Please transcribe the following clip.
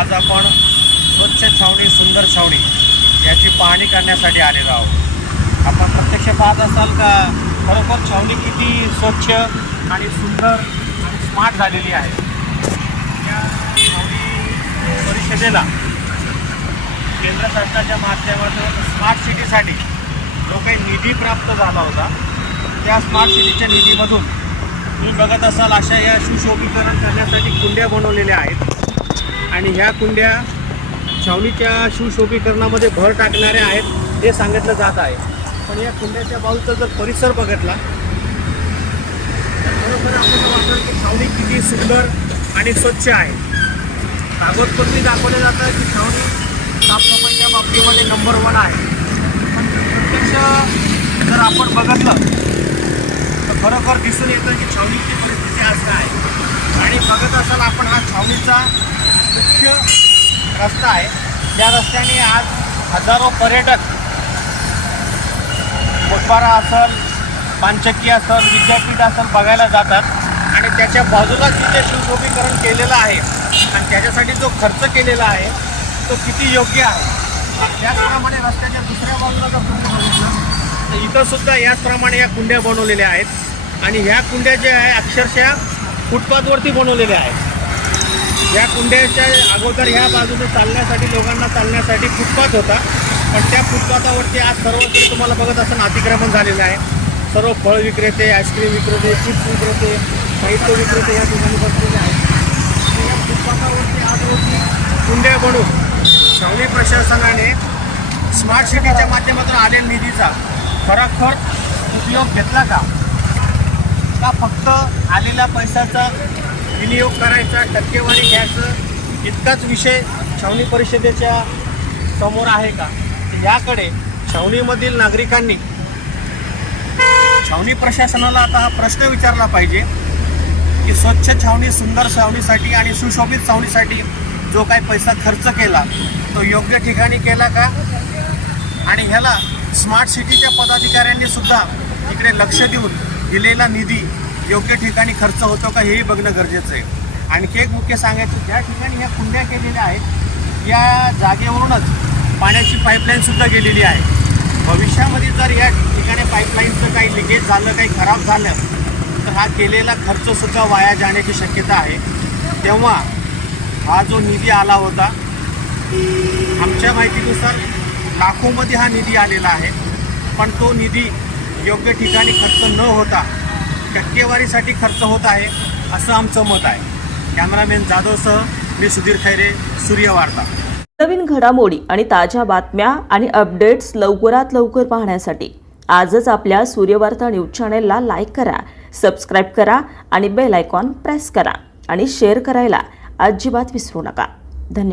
आज आपण स्वच्छ छावणी सुंदर छावणी याची पाहणी करण्यासाठी आलेलो आहोत. आपण प्रत्यक्ष पाहत असाल का खरोखर छावणी किती स्वच्छ आणि सुंदर आणि स्मार्ट झालेली आहे. या छावणी परिषदेला केंद्र सरकारच्या माध्यमातून स्मार्ट सिटीसाठी जो काही निधी प्राप्त झाला होता. त्या स्मार्ट सिटीच्या निधीमधून तुम्ही बघत असाल अशा या सुशोभीकरण करण्यासाठी कुंड्या बनवलेल्या आहेत. आणि ह्या कुंड्या छावणीच्या सुशोभीकरणामध्ये भर टाकणाऱ्या आहेत हे सांगितलं जात आहे. पण या कुंड्याच्या बाजूचा जर परिसर बघितला तर खरोखर आपल्याला की छावणी किती सुंदर आणि स्वच्छ आहे. कागदपत्री दाखवले जातं की छावणी साफसफाईच्या बाबतीमध्ये नंबर वन आहे. पण प्रत्यक्ष जर आपण बघितलं तर खरोखर दिसून येतं की छावणीची परिस्थिती आज बघत आपण हा छावणीचा मुख्य रस्ता आहे. त्या रस्त्याने आज हजारो पर्यटक बुधवारा असल पानचक्की असल विद्यापीठ असल बघायला जातात. आणि त्याच्या बाजूलाच तिथे शिवशोभीकरण केलेलं आहे. आणि त्याच्यासाठी जो खर्च केलेला आहे तो किती योग्य आहे? त्याचप्रमाणे रस्त्याच्या दुसऱ्या बाजूला जर तुम्ही बघितलं तर इथंसुद्धा याचप्रमाणे या कुंड्या बनवलेल्या आहेत. आणि ह्या कुंड्या ज्या आहे अक्षरशः फुटपाथवरती बनवलेल्या आहेत. या कुंड्याच्या अगोदर ह्या बाजूने चालण्यासाठी लोकांना चालण्यासाठी फुटपाथ होता. पण त्या फुटपाथावरती आज सर्वकडे तुम्हाला बघत असताना अतिक्रमण झालेलं आहे. सर्व फळ विक्रेते आईस्क्रीम विक्रेते चिप्स विक्रेते साहित्य विक्रेते या ठिकाणी बसलेले आहेत. या फुटपाथावरती आज रोजी कुंड्या बनवून प्रशासनाने स्मार्ट सिटीच्या माध्यमातून आलेल्या निधीचा खरोखर उपयोग घेतला का? का फक्त आलेल्या पैशाचा विनियोग करायचा टक्केवारी घ्यायचं इतकाच विषय छावणी परिषदेच्या समोर आहे का? याकडे छावणीमधील नागरिकांनी छावणी प्रशासनाला आता हा प्रश्न विचारला पाहिजे की स्वच्छ छावणी सुंदर छावणीसाठी आणि सुशोभित छावणीसाठी जो काही पैसा खर्च केला तो योग्य ठिकाणी केला का? आणि ह्याला स्मार्ट सिटीच्या पदाधिकाऱ्यांनी सुद्धा इकडे लक्ष देऊन दिलेला निधी योग्य ठिकाणी खर्च होतो का हेही बघणं गरजेचं आहे. आणखी एक मुख्य सांगायचं ज्या ठिकाणी ह्या कुंड्या केलेल्या आहेत या जागेवरूनच पाण्याची पाईपलाईनसुद्धा गेलेली आहे. भविष्यामध्ये जर या ठिकाणी पाईपलाईनचं काही लिकेज झालं काही खराब झालं तर हा केलेला खर्चसुद्धा वाया जाण्याची शक्यता आहे. तेव्हा हा जो निधी आला होता आमच्या माहितीनुसार लाखोमध्ये हा निधी आलेला आहे. पण तो निधी योग्य ठिकाणी खर्च न होता टक्केवारीसाठी खर्च होत आहे असं आमचं मत आहे. कॅमेरामॅन जाधवसह मी सुधीर खैरे सूर्यवार्ता. नवीन घडामोडी आणि ताज्या बातम्या आणि अपडेट्स लवकरात लवकर पाहण्यासाठी आजच आपल्या सूर्यवार्ता न्यूज चॅनेलला लाईक करा सबस्क्राईब करा आणि बेल आयकॉन प्रेस करा आणि शेअर करायला अजिबात विसरू नका. धन्यवाद.